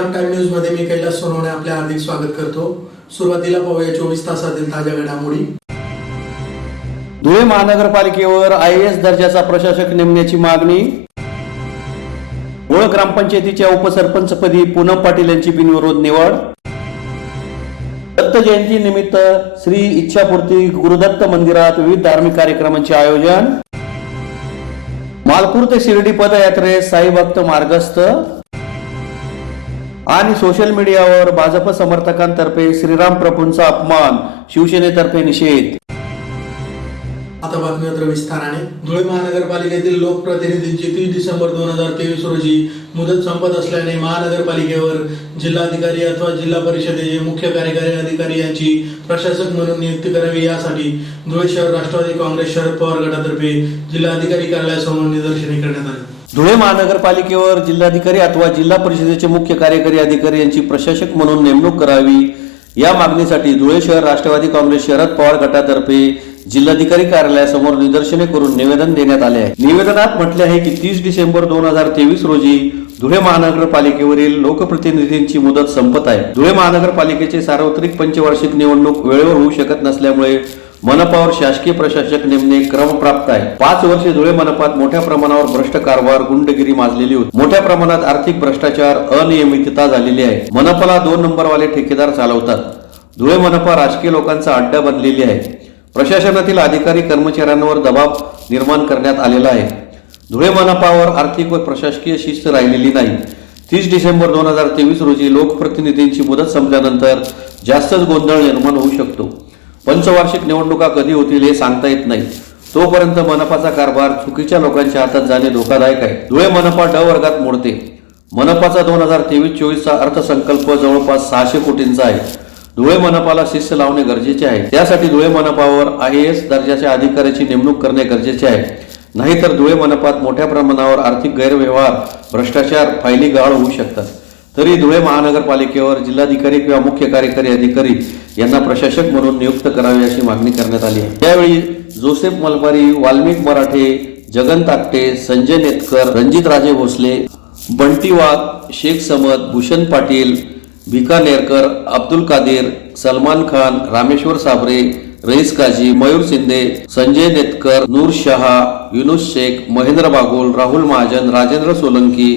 Shriram time news मध्ये मी कैलास सोनवणे आपले हार्दिक स्वागत करतो। सुरुवातीला पाहूया 24 तासातील ताज्या घडामोडी। धुळे महानगरपालिकेवर IAS दर्जाचा प्रशासक नेमण्याची मागणी। होळ ग्रामपंचायतीच्या उपसरपंचपदी पूनम पाटील यांची बिनविरोध निवड। दत्त जयंती निमित्त श्री इच्छापूर्ती गुरुदत्त मंदिरात विविध धार्मिक कार्यक्रमांचे आयोजन। मालपूर ते शिर्डी पदयात्रेस साई भक्त मार्गस्थ। आणि सोशल मीडियावर भाजप समर्थकांतर्फे श्रीराम प्रभूंचा अपमान, शिवसेनेतर्फे निषेध। आता बातमीपत्र विस्ताराने। धुळे महानगरपालिकेतील लोकप्रतिनिधींची 30 डिसेंबर 2023 रोजी मुदत संपत असल्याने महानगरपालिकेवर जिल्हाधिकारी अथवा जिल्हा परिषदेचे मुख्य कार्यकारी अधिकारी यांची प्रशासक म्हणून नियुक्ती करावी यासाठी धुळे शहर राष्ट्रवादी काँग्रेस शरद पवार गटातर्फे जिल्हाधिकारी कार्यालयासमोर निदर्शने करण्यात आली। धुळे महानगरपालिकेवर जिल्हाधिकारी अथवा जिल्हा परिषदेचे मुख्य कार्यकारी अधिकारी यांची प्रशासक म्हणून नेमणूक करावी या मागणीसाठी धुळे शहर राष्ट्रवादी काँग्रेस शरद पवार गटातर्फे जिल्हाधिकारी कार्यालयासमोर निदर्शने करून निवेदन देण्यात आले आहे। निवेदनात म्हटले आहे की 30 डिसेंबर 2023 रोजी धुळे महानगरपालिकेवरील लोकप्रतिनिधींची मुदत संपत आहे। धुळे महानगरपालिकेचे सार्वत्रिक पंचवार्षिक निवडणूक वेळेवर होऊ शकत नसल्यामुळे मनपावर शासकीय प्रशासक नेमणे क्रमप्राप्त आहे। 5 वर्षे धुळे मनपात मोठ्या प्रमाणावर भ्रष्ट कारभार, गुंडगिरी माजलेली होती। मोठ्या प्रमाणात आर्थिक भ्रष्टाचार, अनियमितता झालेली आहे। मनपाला 2 नंबरवाले ठेकेदार चालवतात। धुळे मनपा राजकीय लोकांचा अड्डा बनलेली आहे। प्रशासनातील अधिकारी कर्मचाऱ्यांवर दबाव निर्माण करण्यात आलेला आहे। धुळे मनपावर आर्थिक व प्रशासकीय शिस्त राहिलेली नाही। 30 डिसेंबर 2023 रोजी लोकप्रतिनिधींची मुदत संपल्यानंतर जास्तच गोंधळ निर्माण होऊ शकतो। पंचवार्षिक निवडणुका कधी होतील हे सांगता येत नाही। तोपर्यंत मनपाचा कारभार चुकीच्या लोकांच्या हातात जाणे धोकादायक आहे। धुळे मनपा ड वर्गात मोडते। मनपाचा 2023-24चा अर्थसंकल्प जवळपास 600 कोटींचा आहे। धुळे मनपाला शिस्त लावणे गरजेचे आहे। त्यासाठी धुळे मनपावर IAS दर्जाच्या अधिकाऱ्याची नेमणूक करणे गरजेचे आहे। नाहीतर धुळे मनपात मोठ्या प्रमाणावर आर्थिक गैरव्यवहार, भ्रष्टाचार, फायली गहाळ होऊ शकतात। तरी धुळे महानगरपालिकेवर जिल्हाधिकारी किंवा मुख्य कार्यकारी अधिकारी यांना प्रशासक म्हणून नियुक्त करावे अशी मागणी करण्यात आली आहे। त्यावेळी जोसेफ मलबारी, वाल्मिक मराठे, जगन ताकटे, संजय नेतकर, रणजित राजे भोसले, बंटी वाघ, शेख समद, भूषण पाटील, भिका नेरकर, अब्दुल कादिर, सलमान खान, रामेश्वर साबरे, रईस काजी, मयूर शिंदे, संजय नेतकर, नूर शहा, युनुस शेख, महेंद्र बागुल, राहुल महाजन, राजेंद्र सोलंकी,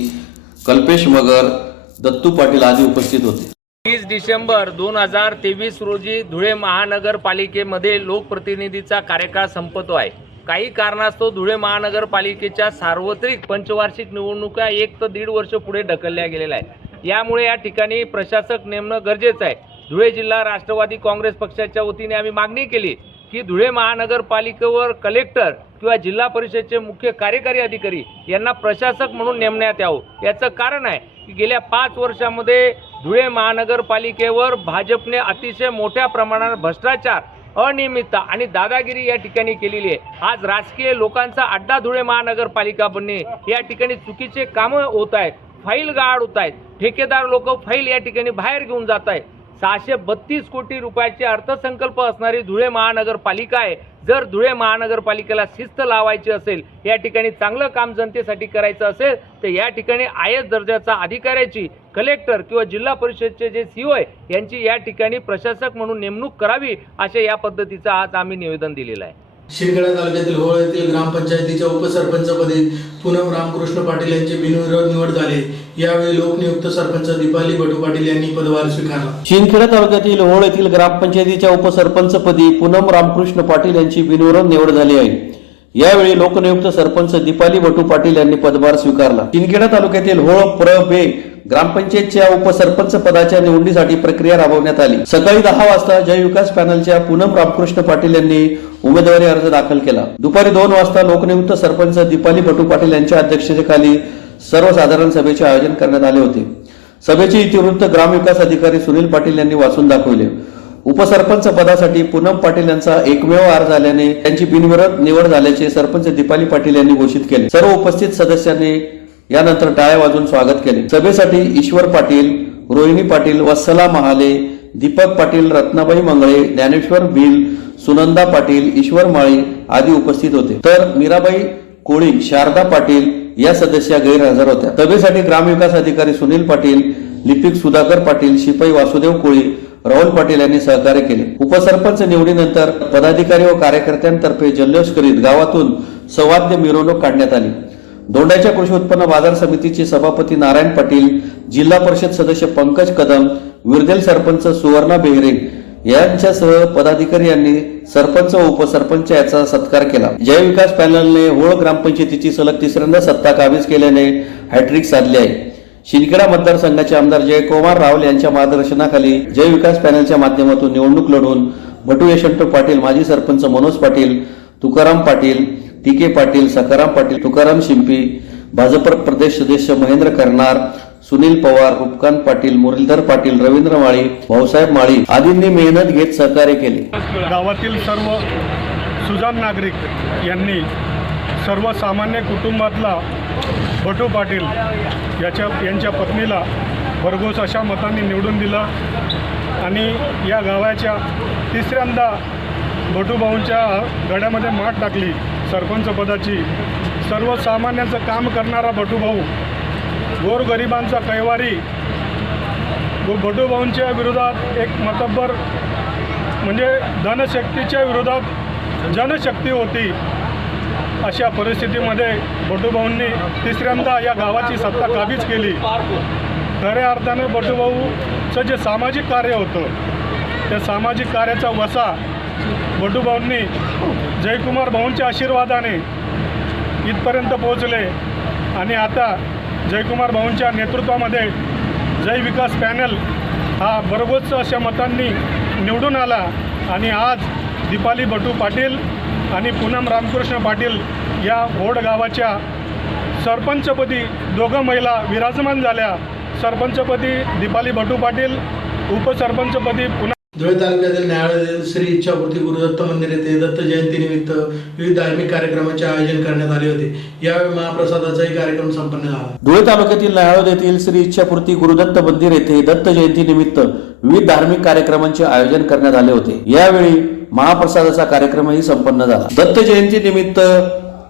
कल्पेश मगर, दत्तू पाटील आदी उपस्थित होते। 30 डिसेंबर 2023 रोजी धुळे महानगरपालिकेमध्ये लोकप्रतिनिधीचा कार्यकाळ संपतो आहे। काही कारणास्तव धुळे महानगरपालिकेच्या सार्वत्रिक पंचवार्षिक निवडणुका 1 ते 1.5 वर्ष पुढे ढकलल्या गेलेल्या आहेत। यामुळे या ठिकाणी प्रशासक नेमणं गरजेचं आहे। धुळे जिल्हा राष्ट्रवादी काँग्रेस पक्षाच्या वतीने आम्ही मागणी केली की धुळे महानगरपालिकेवर कलेक्टर किंवा जिल्हा परिषदेचे मुख्य कार्यकारी अधिकारी यांना प्रशासक म्हणून नेमण्यात यावं। याचं कारण आहे की गेल्या 5 वर्षामध्ये धुळे महानगरपालिकेवर भाजपने अतिशय मोठ्या प्रमाणात भ्रष्टाचार, अनियमितता आणि दादागिरी या ठिकाणी केलेली आहे। आज राजकीय लोकांचा अड्डा धुळे महानगरपालिका बनणे, या ठिकाणी चुकीचे कामं होत आहेत, फाईल गाळ होत आहेत, ठेकेदार लोक फाईल या ठिकाणी बाहेर घेऊन जात आहेत। 632 कोटी रुपयाचे अर्थसंकल्प असणारी धुळे महानगरपालिका आहे। जर धुळे महानगरपालिकेला शिस्त लावायची असेल, या ठिकाणी चांगलं काम जनतेसाठी करायचं असेल तर या ठिकाणी IAS दर्जाचा अधिकाऱ्याची कलेक्टर किंवा जिल्हा परिषदेचे जे CO आहे यांची या ठिकाणी प्रशासक म्हणून नेमणूक करावी अशा या पद्धतीचं आज आम्ही निवेदन दिलेलं आहे। शिरगडा तालुक्यातील होळ येथील ग्रामपंचायतीच्या उपसरपंचपदी पूनम रामकृष्ण पाटील यांची बिनविरोध निवड झाली। यावेळी लोकनियुक्त सरपंच दीपाली बटू पाटील यांनी पदभार स्वीकारला। शिंदखेडा तालुक्यातील होळ येथील ग्रामपंचायतीच्या उपसरपंचपदी पूनम रामकृष्ण पाटील यांची बिनविरोध निवड झाली आहे। यावेळी लोकनियुक्त सरपंच दीपाली बटू पाटील यांनी पदभार स्वीकारला। शिंदखेडा तालुक्यातील होळ प्र.बे ग्रामपंचायतच्या उपसरपंच पदाच्या निवडीसाठी प्रक्रिया राबवण्यात आली। सकाळी 10 वाजता जय विकास पॅनलच्या पूनम रामकृष्ण पाटील यांनी उमेदवारी अर्ज दाखल केला। दुपारी 2 वाजता लोकनियुक्त सरपंच दीपाली बटू पाटील यांच्या अध्यक्षतेखाली सर्वसाधारण सभेचे आयोजन करण्यात आले होते। सभेचे इतिवृत्त ग्रामविकास अधिकारी सुनील पाटील यांनी वाचून दाखवले। उपसरपंच पदासाठी पूनम पाटील यांचा एकमेव अर्ज आल्याने त्यांची बिनविरोध निवड झाल्याचे सरपंच दीपाली पाटील यांनी घोषित केले। सर्व उपस्थित सदस्यांनी यानंतर टाळ्या वाजवून स्वागत केले। सभेसाठी ईश्वर पाटील, रोहिणी पाटील, वत्सला महाले, दीपक पाटील, रत्नाबाई मंगळे, ज्ञानेश्वर भिल, सुनंदा पाटील, ईश्वर माळी आदी उपस्थित होते। तर मीराबाई कोळी, शारदा पाटील या सदस्या गैरहजर होत्या। सभेसाठी ग्रामविकास अधिकारी सुनील पाटील, लिपिक सुधाकर पाटील, शिपाई वासुदेव कोळी, राहुल पाटील यांनी सहकार्य केले. उपसरपंच निवडीनंतर पदाधिकारी व कार्यकर्त्यांतर्फे जल्लोष करीत गावातून सवाद्य मिरवणूक काढण्यात आली. दोंडाच्या कृषी उत्पन्न बाजार समितीचे सभापती नारायण पाटील, जिल्हा परिषद सदस्य पंकज कदम, विरदेल सरपंच सुवर्णा बेहरे यांच्यासह पदाधिकारी यांनी सरपंच व उपसरपंच याचा सत्कार केला. जय विकास पॅनलने होळ ग्रामपंचायतीची सलग तिसऱ्यांदा सत्ता काबीज केल्याने हॅट्रिक साधली आहे. शिंदखेडा मतदारसंघाचे आमदार जयकुमार रावल यांच्या मार्गदर्शनाखाली जय विकास पॅनलच्या माध्यमातून निवडणूक लढवून भटू यशवंत पाटील, माजी सरपंच मनोज पाटील, तुकाराम पाटील, टी.के. पाटील, सखाराम पाटील, तुकाराम शिंपी, भाजप प्रदेश सदस्य महेंद्र करणार, सुनील पवार, रूपकांत पाटील, मुरलीधर पाटील, रवींद्र माळी, भाऊसाहेब माळी आदींनी मेहनत घेत सहकार्य केले. गावातील सर्व सुजाण नागरिक यांनी सर्वसामान्य कुटुंबातला भटू पाटील यांच्या पत्नीला भरघोस अशा मतांनी निवडून दिलं आणि या गावाच्या तिसऱ्यांदा भटूभाऊंच्या गड्यामध्ये माठ टाकली सरपंच पदाची. सर्वसामान्यांचं काम करणारा भटूभाऊ, गोरगरिबांचा कैवारी, भटूभाऊंच्या विरोधात एक मतब्बर म्हणजे धनशक्तीच्या विरोधात जनशक्ती होती. अशा परिस्थितीमध्ये भटूभाऊंनी तिसऱ्यांदा या गावाची सत्ता काबीज केली. खऱ्या अर्थाने भटूभाऊचं जे सामाजिक कार्य होतं त्या सामाजिक कार्याचा वसा भटूभाऊंनी जयकुमार भाऊंच्या आशीर्वादाने इथपर्यंत पोहोचले आणि आता जयकुमार भाऊंच्या नेतृत्वामध्ये जय विकास पॅनल हा भरघोस अशा मतांनी निवडून आला आणि आज दीपाली भटू पाटील आणि पूनम रामकृष्ण पाटील या होड गावाच्या सरपंचपदी दोघं महिला विराजमान झाल्या. सरपंचपदी दीपाली भटू पाटील, उपसरपंचपदी पूनम. धुळे तालुक्यातील न्यायालयातील श्री इच्छापूर्ती गुरुदत्त मंदिर येथे दत्त जयंतीनिमित्त विविध धार्मिक कार्यक्रमांचे आयोजन करण्यात आले होते. यावेळी महाप्रसादाचाही कार्यक्रम संपन्न झाला. धुळे तालुक्यातील न्यायालय येथील श्री इच्छापूर्ती गुरुदत्त मंदिर येथे दत्त जयंतीनिमित्त विविध धार्मिक कार्यक्रमांचे आयोजन करण्यात आले होते. यावेळी महाप्रसादाचा कार्यक्रमही संपन्न झाला. दत्त जयंतीनिमित्त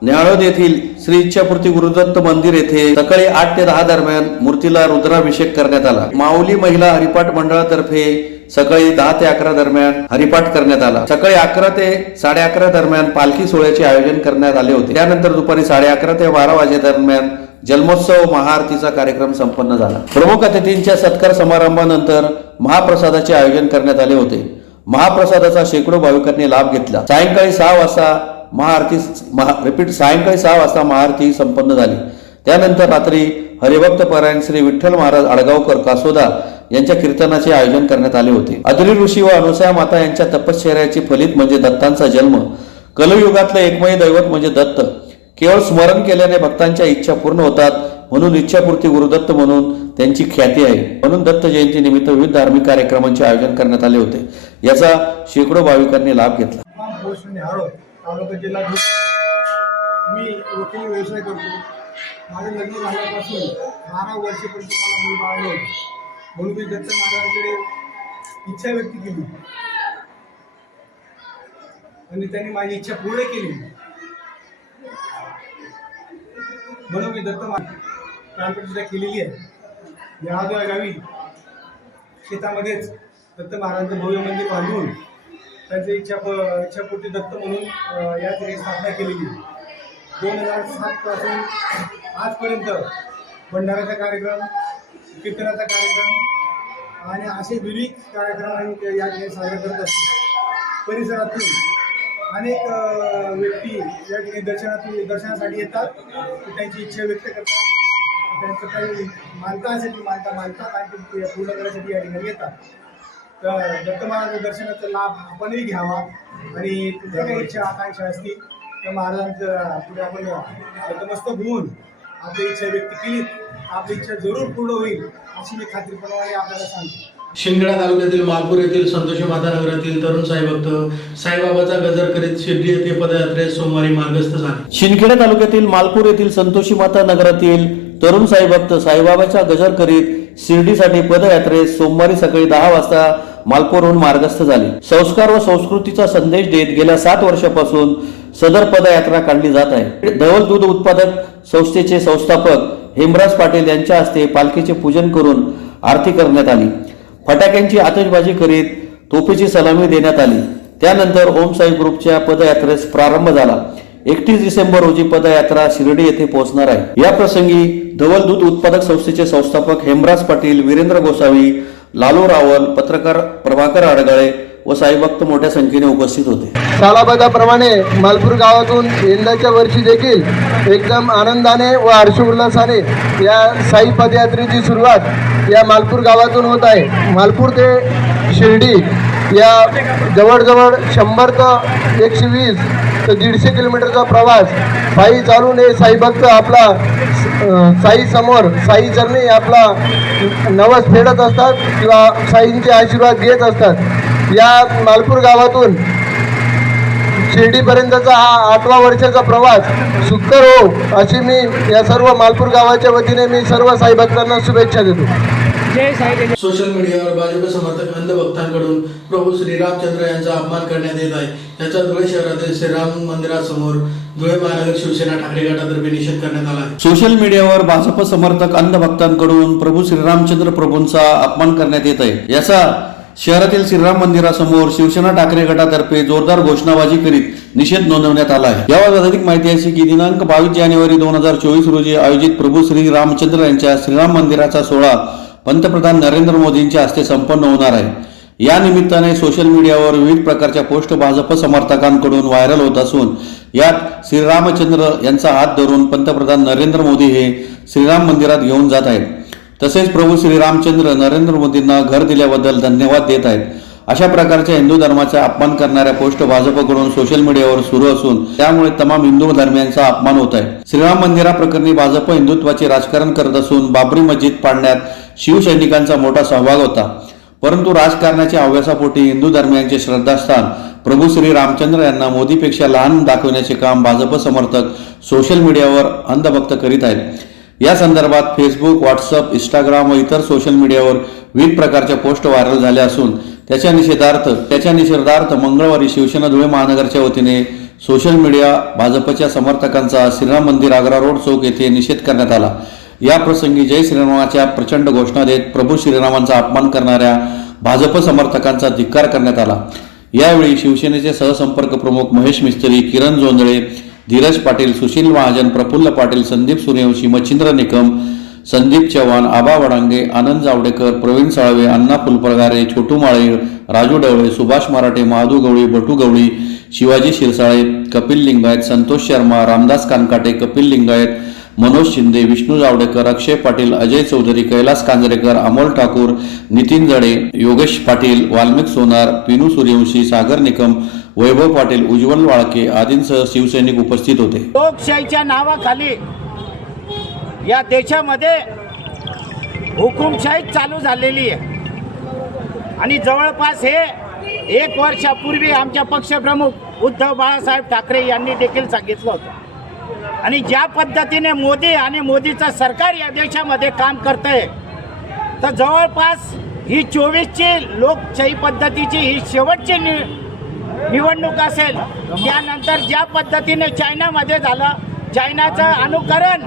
न्यायालय येथील श्री इच्छापूर्ती गुरुदत्त मंदिर येथे सकाळी 8 ते 10 दरम्यान मूर्तीला रुद्राभिषेक करण्यात आला. माऊली महिला हरिपाठ मंडळातर्फे सकाळी 10 ते 11 दरम्यान हरिपाठ करण्यात आला. सकाळी 11 ते 11:30 दरम्यान पालखी सोहळ्याचे आयोजन करण्यात आले होते. त्यानंतर दुपारी 11:30 ते 12 वाजे दरम्यान जन्मोत्सव महाआरतीचा कार्यक्रम संपन्न झाला. प्रमुख अतिथींच्या सत्कार समारंभानंतर महाप्रसादाचे आयोजन करण्यात आले होते. महाप्रसादाचा शेकडो भाविकांनी लाभ घेतला. सायंकाळी 6 वाजता सायंकाळी 6 वाजता महाआरती संपन्न झाली. त्यानंतर रात्री हरिभक्त परायण श्री विठ्ठल महाराज आडगावकर कासोदा यांच्या कीर्तनाचे आयोजन करण्यात आले होते. अद्री ऋषी व अनुसया माता यांच्या तपश्चर्याचे फलित म्हणजे दत्तांचा जन्म. कलियुगातलं एकमेव दैवत म्हणजे दत्त. केवळ स्मरण केल्याने भक्तांच्या इच्छा पूर्ण होतात म्हणून इच्छापूर्ती गुरुदत्त म्हणून त्यांची ख्याती आहे. म्हणून दत्त जयंती निमित्त विविध धार्मिक कार्यक्रमांचे आयोजन करण्यात आले होते. याचा शेकडो भाविकांनी लाभ घेतला. तालुका जिल्हा मी वकील व्यवसाय करतो. माझं लग्न झाल्यापासून 12 वर्षापर्यंत मला मूल बाळ नव्हतं म्हणून मी दत्त महाराजांकडे इच्छा व्यक्त केली आणि त्यांनी माझी इच्छा पूर्ण केली. म्हणून मी दत्त प्राणप्रतिष्ठा केलेली आहे. या गावी शेतामध्येच दत्त महाराजांचं भव्य मंदिर बांधून त्यांची इच्छापूर्ती दत्त म्हणून या ठिकाणी स्थापना केलेली. 2007 पासून आजपर्यंत भंडाऱ्याचा कार्यक्रम, कीर्तनाचा कार्यक्रम आणि असे विविध कार्यक्रम आम्ही या ठिकाणी साजरा करत असतो. परिसरातून अनेक व्यक्ती या ठिकाणी दर्शनासाठी येतात, त्यांची इच्छा व्यक्त करतात, त्यांचं काही मानता असेल ती मानतात आणि ते पूर्ण करण्यासाठी या ठिकाणी येतात. तर दत्त महाराज दर्शनाचा लाभ आपणही घ्यावा आणि तुमच्या काही इच्छा आकांक्षा असतील तर महाराजांचं पुढे आपण नतमस्तक होऊन आपली इच्छा व्यक्त केली, आपली इच्छा जरूर पूर्ण होईल अशी मी खात्रीपणाने आपल्याला सांगतो. शिंदखेडा तालुक्यातील मालपूर येथील संतोषी माता नगरातील तरुण साई भक्त साईबाबाचा गजर करीत शिर्डी येथे पदयात्रेस सोमवारी मार्गस्थ झाले. शिंदखेडा तालुक्यातील मालपूर येथील संतोषी माता नगरातील तरुण साई भक्त साईबाबाचा गजर करीत शिर्डीसाठी पदयात्रेस सोमवारी सकाळी 10 वाजता मालपूरहून मार्गस्थ झाले. संस्कार व संस्कृतीचा संदेश देत गेल्या 7 वर्षापासून सदर पदयात्रा काढली जात आहे. धवल दूध उत्पादक संस्थेचे संस्थापक हेमराज पाटील यांच्या हस्ते पालखीचे पूजन करून आरती करण्यात आली. फटाक्यांची आतषबाजी करीत तोफीची सलामी देण्यात आली. त्यानंतर ओम साई ग्रुपच्या पदयात्रेस प्रारंभ झाला. 31 डिसेंबर रोजी पदयात्रा शिर्डी येथे पोहोचणार आहे. या प्रसंगी धवल दूध उत्पादक संस्थेचे संस्थापक हेमराज पाटील, वीरेंद्र गोसावी, लालू रावल, पत्रकार प्रभाकर आडगळे व साईभक्त मोठ्या संख्येने उपस्थित होते. सालाबादाप्रमाणे मालपूर गावातून यंदाच्या वर्षी देखील एकदम आनंदाने व हर्षोल्लासाने या साई पदयात्रेची सुरुवात या मालपूर गावातून होत आहे. मालपूर ते शिर्डी या जवळजवळ 100 ते 120 ते 150 किलोमीटरचा प्रवास पायी चालून हे साईभक्त आपला साई समोर साई चरणी आपला नवस फेडत असतात किंवा साईंचे आशीर्वाद घेत असतात. या मालपूर गावातून शिर्डीपर्यंतचा हा 8वा वर्षाचा प्रवास सुखकर हो अशी मी या सर्व मालपूर गावाच्या वतीने मी सर्व साई भक्तांना शुभेच्छा देतो. सोशल मीडियावर भाजप समर्थक अंधभक्तांकडून प्रभू श्रीरामचंद्र यांचा अपमान करण्यात येत आहे. त्याचा धुळे शहरातील श्रीराम मंदिरासमोर धुळे महानगर शिवसेना ठाकरे गटातर्फे निषेध करण्यात आला आहे. सोशल मीडियावर भाजप समर्थक अंधभक्तांकडून प्रभू श्रीरामचंद्र प्रभूंचा अपमान करण्यात येत आहे. याचा शहरातील श्रीराम मंदिरासमोर शिवसेना ठाकरे गटातर्फे जोरदार घोषणाबाजी करीत निषेध नोंदवण्यात आला आहे. याबाबत अधिक माहिती अशी की दिनांक 22 जानेवारी 2024 रोजी आयोजित प्रभू श्री रामचंद्र यांच्या श्रीराम मंदिराचा सोहळा पंतप्रधान नरेंद्र मोदींच्या हस्ते संपन्न होणार आहे. या निमित्ताने सोशल मीडियावर विविध प्रकारच्या पोस्ट भाजप समर्थकांकडून व्हायरल होत असून यात श्रीरामचंद्र यांचा हात धरून पंतप्रधान नरेंद्र मोदी हे श्रीराम मंदिरात घेऊन जात आहेत. तसेच प्रभू श्रीरामचंद्र नरेंद्र मोदींना घर दिल्याबद्दल धन्यवाद देत आहेत. अशा प्रकारच्या हिंदू धर्माचा अपमान करणाऱ्या पोस्ट भाजपकडून सोशल मीडियावर सुरू असून त्यामुळे तमाम हिंदू धर्मियांचा अपमान होत आहे. श्रीराम मंदिराप्रकरणी भाजप हिंदुत्वाचे राजकारण करत असून बाबरी मस्जिद पाडण्यात शिवसैनिकांचा मोठा सहभाग होता. परंतु राजकारणाच्या हव्यासापोटी हिंदू धर्मियांचे श्रद्धास्थान प्रभू श्री रामचंद्र यांना मोदीपेक्षा लहान दाखवण्याचे काम भाजप समर्थक सोशल मीडियावर अंधभक्त करीत आहेत. या संदर्भात फेसबुक, व्हॉट्सअप, इंस्टाग्राम व इतर सोशल मीडियावर विविध प्रकारच्या पोस्ट व्हायरल झाल्या असून त्याच्या निषेधार्थ मंगळवारी शिवसेना धुळे महानगरच्या वतीने सोशल मीडिया भाजपच्या समर्थकांचा श्रीराम मंदिर आग्रा रोड चौक येथे निषेध करण्यात आला. या प्रसंगी जय श्रीरामाच्या प्रचंड घोषणा देत प्रभू श्रीरामांचा अपमान करणाऱ्या भाजप समर्थकांचा धिक्कार करण्यात आला. यावेळी शिवसेनेचे सहसंपर्क प्रमुख महेश मिस्त्री, किरण जोंधळे, धीरज पाटील, सुशील महाजन, प्रफुल्ल पाटील, संदीप सूर्यवंशी, मच्छिंद्र निकम, संदीप चव्हाण, आबा वडांगे, आनंद जावडेकर, प्रवीण साळवे, अण्णा फुलपगारे, छोटू माळे, राजू डवळे, सुभाष मराठे, महादू गवळी, बटू गवळी, शिवाजी शिरसाळे, कपिल लिंगायत, संतोष शर्मा, रामदास कानकाटे, कपिल लिंगायत, मनोज शिंदे, विष्णू जावडेकर, अक्षय पाटील, अजय चौधरी, कैलास कांजरेकर, अमोल ठाकूर, नितीन जडे, योगेश पाटील, वाल्मिक सोनार, पिनू सूर्यवंशी, सागर निकम, वैभव पाटील, उज्ज्वल वाळके आदींसह शिवसैनिक उपस्थित होते. लोकशाहीच्या नावाखाली या देशामध्ये हुकुमशाही चालू झालेली आहे आणि जवळपास हे 1 वर्षापूर्वी आमच्या पक्षप्रमुख उद्धव बाळासाहेब ठाकरे यांनी देखील सांगितलं होतं. आणि ज्या पद्धतीने मोदी आणि मोदीचं सरकार या देशामध्ये काम करतंय तर जवळपास ही 24ची लोकशाही पद्धतीची ही शेवटची निवडणूक असेल. त्यानंतर ज्या पद्धतीने चायनामध्ये झालं, चायनाचं अनुकरण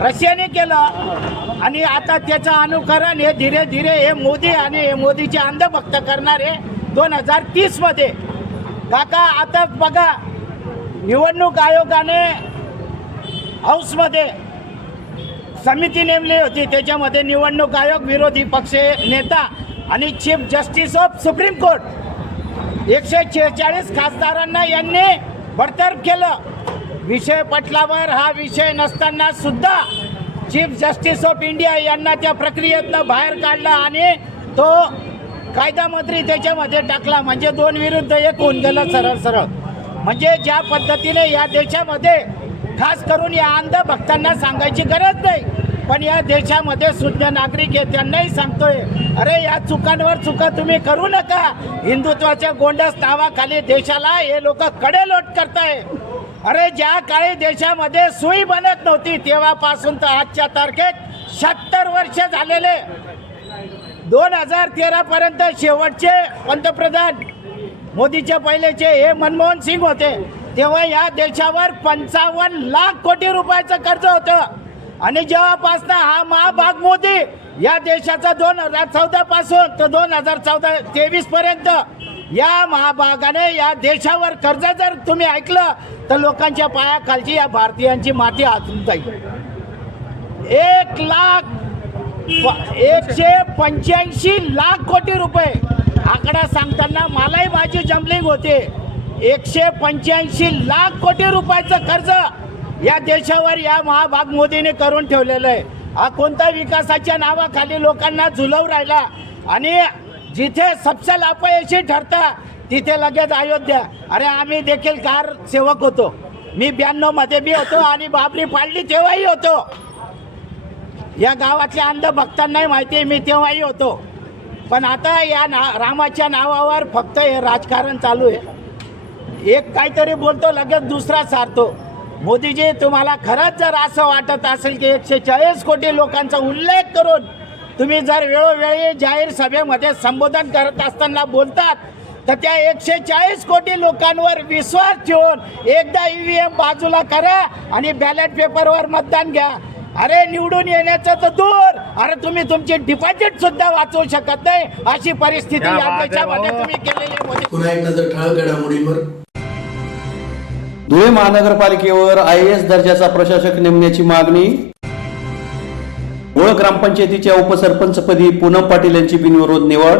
रशियाने केलं आणि आता त्याचं अनुकरण हे धीरे धीरे हे मोदी आणि हे मोदीचे अंधभक्त करणारे 2030 मध्ये. काका आता बघा, निवडणूक आयोगाने हाऊसमध्ये समिती नेमली होती. त्याच्यामध्ये निवडणूक आयोग, विरोधी पक्ष नेता आणि chief justice of supreme court 146 खासदारांना यांनी बडतर्फ केलं. विषय पटलावर हा विषय नसताना सुद्धा चीफ जस्टिस ऑफ इंडिया यांना त्या प्रक्रियेतनं बाहेर काढला आणि तो कायदा मंत्री त्याच्यामध्ये टाकला. म्हणजे 2 विरुद्ध 1 होऊन गेलं सरळ सरळ. म्हणजे ज्या पद्धतीने या देशामध्ये खास करून या अंधभक्तांना सांगायची गरज नाही, पण या देशामध्ये शुद्ध नागरिक आहे त्यांनाही सांगतोय, अरे या चुकांवर चुका तुम्ही करू नका. हिंदुत्वाच्या गोंडस नावाखाली देशाला हे लोक कडेलोट करताय. अरे ज्या काळी देशामध्ये सुई बनत नव्हती तेव्हापासून तर आजच्या तारखेत 76 वर्ष झालेले. 2013 पर्यंत शेवटचे पंतप्रधान मोदीचे पहिलेचे हे मनमोहन सिंग होते. तेव्हा या देशावर 55 लाख कोटी रुपयाचं कर्ज होतं आणि जेव्हापासून हा महाभाग मोदी या देशाचा 2014 पासून तर 2023 पर्यंत या महाभागाने या देशावर कर्ज जर तुम्ही ऐकलं तर लोकांच्या पायाखालची या भारतीयांची माती आतून जाईल. 185 लाख कोटी रुपये आकडा सांगताना मलाही माझी जमलिंग होते. 185 लाख कोटी रुपयाचं कर्ज या देशावर या महाभाग मोदीने करून ठेवलेलं आहे. हा कोणता विकासाच्या नावाखाली लोकांना झुलवून राहिला आणि जिथे सपशेल अपयशी ठरता तिथे लगेच अयोध्या. अरे आम्ही देखील कार सेवक होतो. मी 92 मध्ये बी होतो आणि बाबरी पाडली तेव्हाही होतो. या गावातल्या अंधभक्तांनाही माहिती आहे मी तेव्हाही होतो. पण आता या रामाच्या नावावर फक्त हे राजकारण चालू आहे. एक काहीतरी बोलतो लगेच दुसरा सारतो. मोदीजी तुम्हाला खरंच जर असं वाटत असेल की 140 कोटी लोकांचा उल्लेख करून तुम्ही जर वेळोवेळी जाहीर सभेमध्ये संबोधन करत असताना बोलतात तर त्या 140 कोटी लोकांवर विश्वास ठेवून एकदा EVM बाजूला करा आणि बॅलेट पेपरवर मतदान घ्या. अरे निवडून येण्याचं तर दूर, अरे तुम्ही तुमची डिपॉझिट सुद्धा वाचवू शकत नाही अशी परिस्थिती या देशामध्ये तुम्ही केलेली आहे. पुन्हा एक नजर ठळक घडामोडींवर. धुळे महानगरपालिकेवर IAS दर्जाचा प्रशासक नेमण्याची मागणी. ओळ ग्रामपंचायतीच्या उपसरपंचपदी पूनम पाटील यांची बिनविरोध निवड.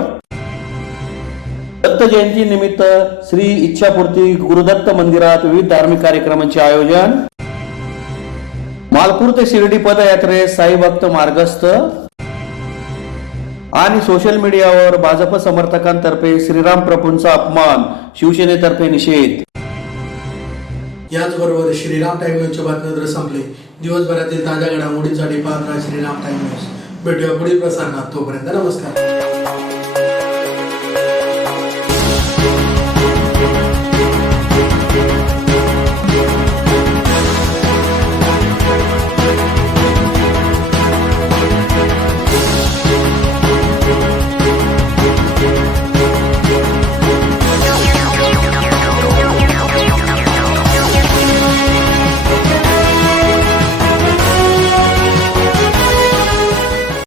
दत्त जयंती निमित्त श्री इच्छापूर्ती गुरुदत्त मंदिरात विविध धार्मिक कार्यक्रमांचे आयोजन. मालपूर ते शिर्डी पदयात्रेस साई भक्त मार्गस्थ. आणि सोशल मीडियावर भाजप समर्थकांतर्फे श्रीराम प्रभूंचा अपमान, शिवसेनेतर्फे निषेध. याचबरोबर श्रीराम टाइम न्यूजच्या बातमीपत्र संपले. दिवसभरातील ताज्या घडामोडींसाठी पाहत राहा श्रीराम टाइम न्यूज. भेटूया पुढील प्रसारणात. तोपर्यंत नमस्कार.